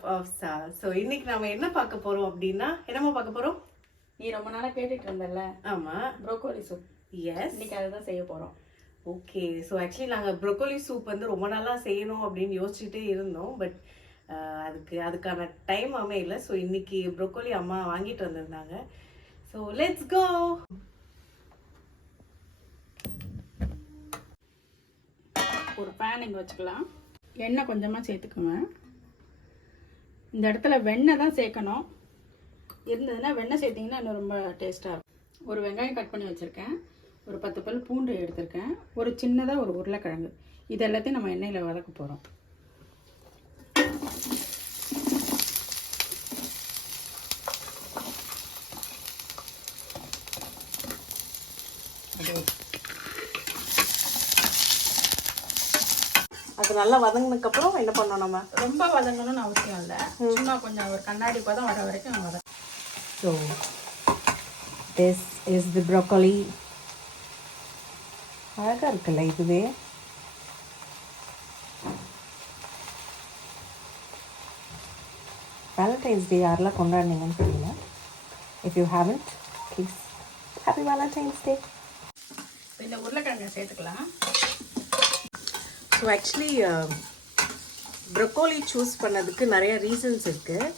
Cup of சா. So இன்னைக்கு நாம என்ன பார்க்க போறோம் அப்படின்னா, என்னமா பார்க்க போறோம்? நீ ரொம்ப நாளா கேட்டுட்டு இருந்தல்ல, ஆமா, ப்ரோக்கோலி சூப். எஸ், இன்னைக்கு அதை தான் செய்ய போறோம். ஓகே. ஸோ ஆக்சுவலி நாங்கள் ப்ரொக்கோலி சூப் வந்து ரொம்ப நாளா செய்யணும் அப்படின்னு யோசிச்சுட்டே இருந்தோம். பட் அதுக்கான டைம் அமையல. ஸோ இன்னைக்கு ப்ரொக்கோலி அம்மா வாங்கிட்டு வந்திருந்தாங்க. So let's go. ஒரு பேன் இங்கே வச்சுக்கலாம். எண்ணெய் கொஞ்சமாக சேர்த்துக்கோங்க. இந்த இடத்துல வெண்ணெய் தான் சேர்க்கணும். இருந்ததுன்னா வெண்ணெய் சேர்த்திங்கன்னா இன்னும் ரொம்ப டேஸ்ட்டாக இருக்கும். ஒரு வெங்காயம் கட் பண்ணி வச்சுருக்கேன். ஒரு 10 பல் பூண்டு எடுத்திருக்கேன். ஒரு சின்னதாக ஒரு உருளைக்கிழங்கு. இது எல்லாத்தையும் நம்ம எண்ணெயில் வதக்க போகிறோம். அது நல்லா வதங்கினதுக்கப்புறம் என்ன பண்ணோம்? நம்ம ரொம்ப வதங்கணும்னு அவசியம் இல்லை. சும்மா கொஞ்சம் ஒரு கண்ணாடி பதம் வர வரைக்கும் வதங்க. So this is the broccoli. அழகாக இருக்குல்ல இதுவே. வேலண்டைன்ஸ் டே யாரெல்லாம் கொண்டாடினீங்கன்னு தெரியல. If you haven't, please happy Valentine's Day. இந்த உருளைக்கிழங்கை சேர்த்துக்கலாம். ஸோ ஆக்சுவலி ப்ரொக்கோலி சூஸ் பண்ணதுக்கு நிறைய ரீசன்ஸ் இருக்குது.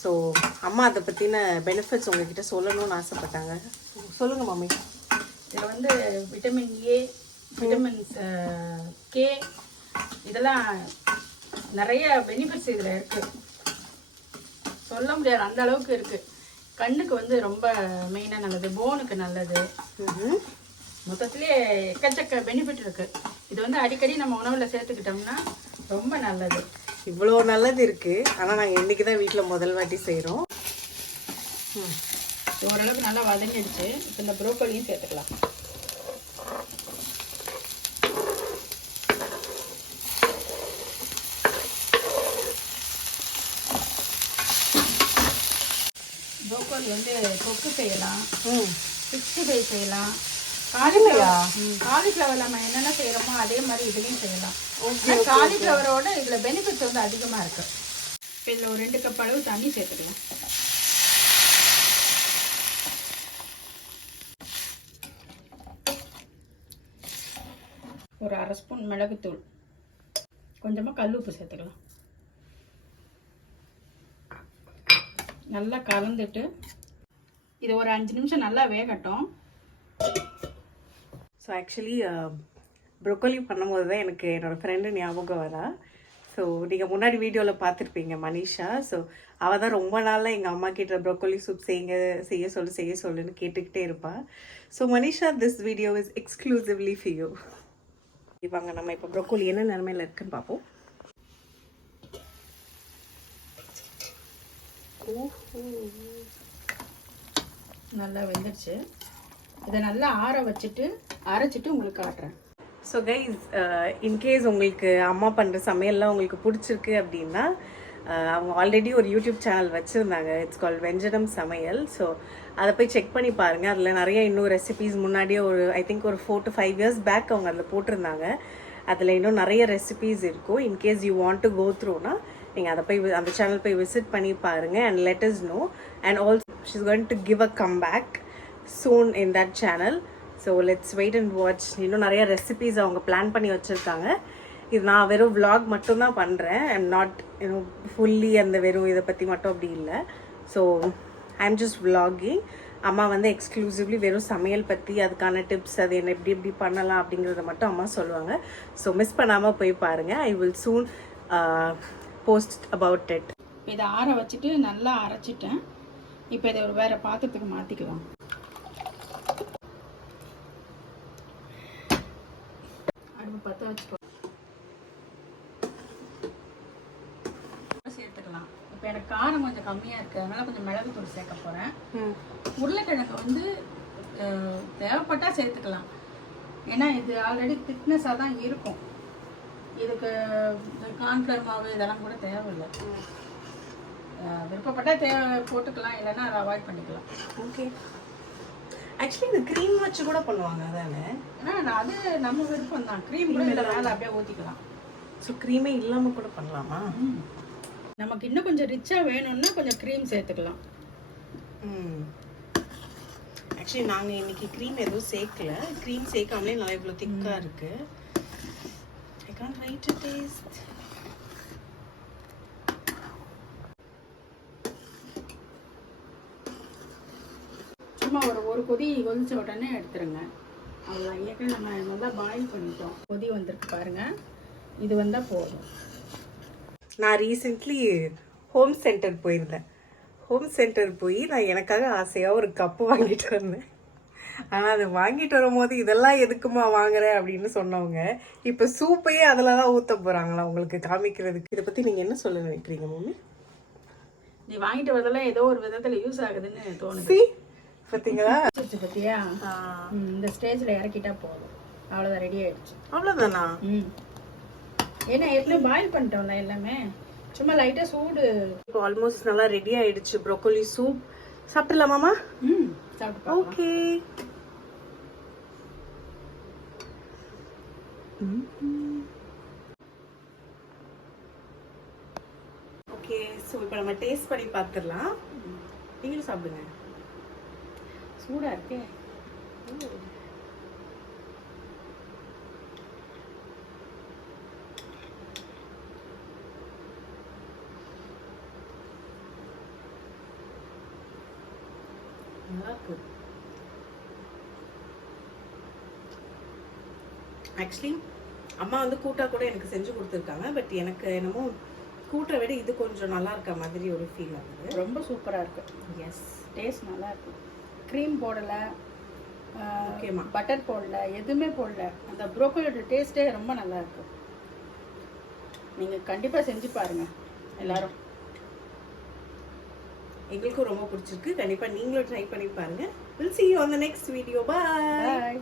ஸோ அம்மா அதை பற்றின பெனிஃபிட்ஸ் உங்ககிட்ட சொல்லணும்னு ஆசைப்பட்டாங்க. சொல்லுங்கள் மம்மி. இதில் வந்து விட்டமின் ஏ, விட்டமின்ஸ் கே, இதெல்லாம் நிறைய பெனிஃபிட்ஸ் இதில் இருக்குது. சொல்ல முடியாது, அந்த அளவுக்கு இருக்குது. கண்ணுக்கு வந்து ரொம்ப மெயினாக நல்லது, போனுக்கு நல்லது. மொத்தத்திலே எக்கச்சக்க பெனிஃபிட் இருக்குது. இது வந்து அடிக்கடி நம்ம உணவில் சேர்த்துக்கிட்டோம்னா ரொம்ப நல்லது. இவ்வளோ நல்லது இருக்குது. ஆனால் நாங்கள் இன்றைக்கி தான் வீட்டில் முதல் வாட்டி செய்கிறோம். ஓரளவுக்கு நல்லா வதங்கிடுச்சு. இப்போ இந்த ப்ரோக்கோலியும் சேர்த்துக்கலாம். ப்ரோக்கோலி வந்து தொக்கு செய்யலாம், 65 செய்யலாம். காலிஃப்ளவர் நம்ம என்னென்ன செய்கிறோமோ அதே மாதிரி இதுலேயும் செய்யலாம். காலிஃப்ளவரோட இதில் பெனிஃபிட்ஸ் வந்து அதிகமாக இருக்கு. இப்போ இதில் ஒரு 2 கப் அளவு தண்ணி சேர்த்துக்கலாம். ஒரு 1/2 ஸ்பூன் மிளகுத்தூள், கொஞ்சமாக கல் உப்பு சேர்த்துக்கலாம். நல்லா கலந்துட்டு இது ஒரு 5 நிமிஷம் நல்லா வேகட்டும். ஸோ ஆக்சுவலி ப்ரொக்கோலி பண்ணும்போது தான் எனக்கு என்னோடய ஃப்ரெண்டு ஞாபகம் வரா. ஸோ நீங்கள் முன்னாடி வீடியோவில் பார்த்துருப்பீங்க மனிஷா. ஸோ அவள் தான் ரொம்ப நாளாக எங்கள் அம்மா கிட்ட ப்ரொக்கோலி சூப் செய்ய சொல்லுன்னு கேட்டுக்கிட்டே இருப்பாள். So Manisha, this video is exclusively for you. இவாங்க நம்ம இப்போ ப்ரொக்கோலி என்ன நிலமையில் இருக்குன்னு பார்ப்போம். நல்லா வெந்துடுச்சு. இதை நல்லா ஆற வச்சுட்டு அரைச்சிட்டு உங்களுக்கு காட்டுறேன். ஸோ கைஸ், இன்கேஸ் உங்களுக்கு அம்மா பண்ணுற சமையல்லாம் உங்களுக்கு பிடிச்சிருக்கு அப்படின்னா, அவங்க ஆல்ரெடி ஒரு யூடியூப் சேனல் வச்சுருந்தாங்க. இட்ஸ் கால்ட் வெஞ்சனம் சமையல். ஸோ அதை போய் செக் பண்ணி பாருங்கள். அதில் நிறைய இன்னும் ரெசிபீஸ் முன்னாடியே ஐ திங்க் ஒரு 4 to 5 years பேக் அவங்க அதில் போட்டிருந்தாங்க. அதில் இன்னும் நிறைய ரெசிபீஸ் இருக்கும். In case you want to go த்ரூனா நீங்கள் அதை போய் அந்த சேனல் போய் விசிட் பண்ணி பாருங்கள். And let us know. And also she is going to give a come back soon in that channel. So let's wait and watch. இன்னும் நிறைய ரெசிபீஸ் அவங்க பிளான் பண்ணி வச்சுருக்காங்க. இது நான் வெறும் vlog மட்டும்தான் பண்ணுறேன். ஐ எம் நாட் ஃபுல்லி அந்த வெறும் இதை பற்றி மட்டும் அப்படி இல்லை. So I am just vlogging. அம்மா வந்து எக்ஸ்க்ளூசிவ்லி வெறும் சமையல் பற்றி, அதுக்கான டிப்ஸ், அது என்ன எப்படி பண்ணலாம் அப்படிங்கிறத மட்டும் அம்மா சொல்லுவாங்க. ஸோ மிஸ் பண்ணாமல் போய் பாருங்கள். I will soon post about it. இதை ஆற வச்சுட்டு நல்லா அரைச்சிட்டேன். இப்போ இதை ஒரு வேறு பாத்திரத்துக்கு மாற்றிக்கலாம். பற்ற வச்சுக்கோ, சேர்த்துக்கலாம். இப்போ எனக்கு காரம் கொஞ்சம் கம்மியாக இருக்குது, அதனால கொஞ்சம் மிளகுத்தூள் சேர்க்க போகிறேன். உருளைக்கிழங்கு வந்து தேவைப்பட்டால் சேர்த்துக்கலாம். ஏன்னா இது ஆல்ரெடி திக்னஸாக தான் இருக்கும். இதுக்கு கார்ன்ஃப்ளவர் மாவு இதெல்லாம் கூட தேவையில்லை. விருப்பப்பட்டால் போட்டுக்கலாம், இல்லைன்னா அதை அவாய்ட் பண்ணிக்கலாம். ஓகே. ஆக்சுவலி இது க்ரீம் வச்சு கூட பண்ணுவாங்க அதானே? அது நம்ம விருப்பம் தான். க்ரீம் கூட இல்லை, மேலே அப்படியே ஊற்றிக்கலாம். ஸோ க்ரீமே இல்லாமல் கூட பண்ணலாமா? நமக்கு இன்னும் கொஞ்சம் ரிச்சாக வேணும்னா கொஞ்சம் க்ரீம் சேர்த்துக்கலாம். ஆக்சுவலி நாங்கள் இன்னைக்கு க்ரீம் எதுவும் சேர்க்கல. க்ரீம் சேர்க்காமலே நல்லா இவ்வளோ திக்காக இருக்கு. I can't write to taste. சும்மா ஒரு கொதி கொதிச்ச உடனே எடுத்துருங்க. அவ்வளோதான். ஏற்கனவே நம்ம நல்லா பாயில் பண்ணிட்டோம். கொதி வந்திருக்கு பாருங்க. இது வந்தால் போதும். நான் ரீசெண்ட்லி ஹோம் சென்டர் போயிருந்தேன். ஹோம் சென்டர் போய் நான் எனக்காக ஆசையாக ஒரு கப்பு வாங்கிட்டு வந்தேன். ஆனால் அது வாங்கிட்டு வரும்போது இதெல்லாம் எதுக்குமா வாங்குறேன் அப்படின்னு சொன்னவங்க இப்போ சூப்பையே அதில் தான் ஊற்ற போகிறாங்களா உங்களுக்கு காமிக்கிறதுக்கு. இதை பற்றி நீங்கள் என்ன சொல்ல நினைக்கிறீங்க மம்மி? நீ வாங்கிட்டு வரதெல்லாம் ஏதோ ஒரு விதத்தில் யூஸ் ஆகுதுன்னு தோணுது. பார்த்தீங்களா? பத்தியா? இந்த ஸ்டேஜில் இறக்கிட்டா போதும். அவ்வளோதான், ரெடி ஆயிடுச்சு. அவ்வளோதானா? ஏன்னா ஏற்கனவே பாயில் பண்ணிட்டோம்ல எல்லாமே. சும்மா லைட்டாக சூடு. இப்போ ஆல்மோஸ்ட் நல்லா ரெடி ஆயிடுச்சு ப்ரோக்கோலி சூப். சாப்பிடலாமாமா? சாப்பிட்டு. ஓகே. ஓகே, ஸோ இப்போ நம்ம டேஸ்ட் பண்ணி பார்த்துடலாம். நீங்களும் சாப்பிடுங்க. சூடாக இருக்கே. நல்லா இருக்கு. ஆக்சுவலி அம்மா வந்து கூட்டா கூட எனக்கு செஞ்சு கொடுத்துருக்காங்க. பட் எனக்கு என்னமோ கூட்டை விட இது கொஞ்சம் நல்லா இருக்க மாதிரி ஒரு ஃபீல் ஆகுது. ரொம்ப சூப்பராக இருக்கு. எஸ், டேஸ்ட் நல்லா இருக்கு. க்ரீம் போடலை, ஓகேம்மா, பட்டர் போடல, எதுவுமே போடல. அந்த ப்ரோக்கோலியோட டேஸ்ட்டே ரொம்ப நல்லா இருக்கு. நீங்கள் கண்டிப்பாக செஞ்சு பாருங்க எல்லாரும். எங்களுக்கும் ரொம்ப பிடிச்சிருக்கு. கண்டிப்பாக நீங்களும் ட்ரை பண்ணி பாருங்க. We'll see you on the next video. Bye. Bye.